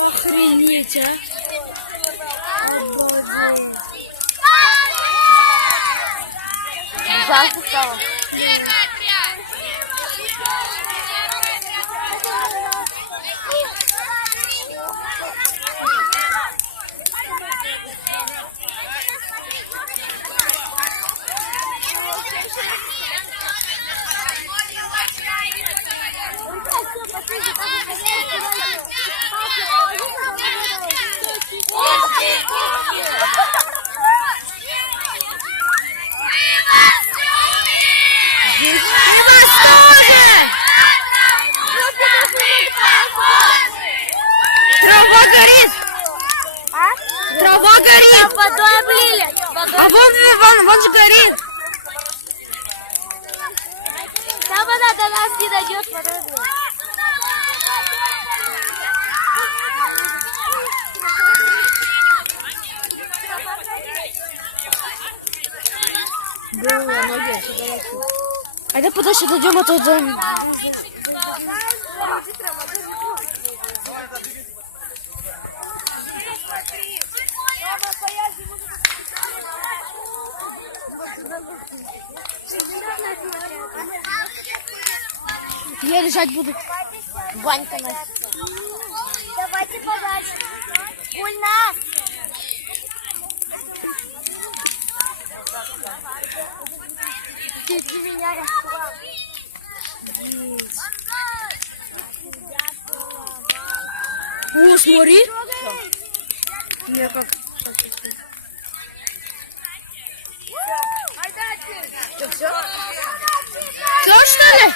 Охренеть, а? Обалдеть. Ужасно стало. Трава горит! А? Трава горит! Водой облили. А вон же горит! Там вода до нас не дойдет, водой облили. Было ноги. А да подальше дойдем, а то я лежать буду. Ванька нас. Давайте подальше. Больно. Ты меня рассказал. О, смотри. Я как... Все, что ли?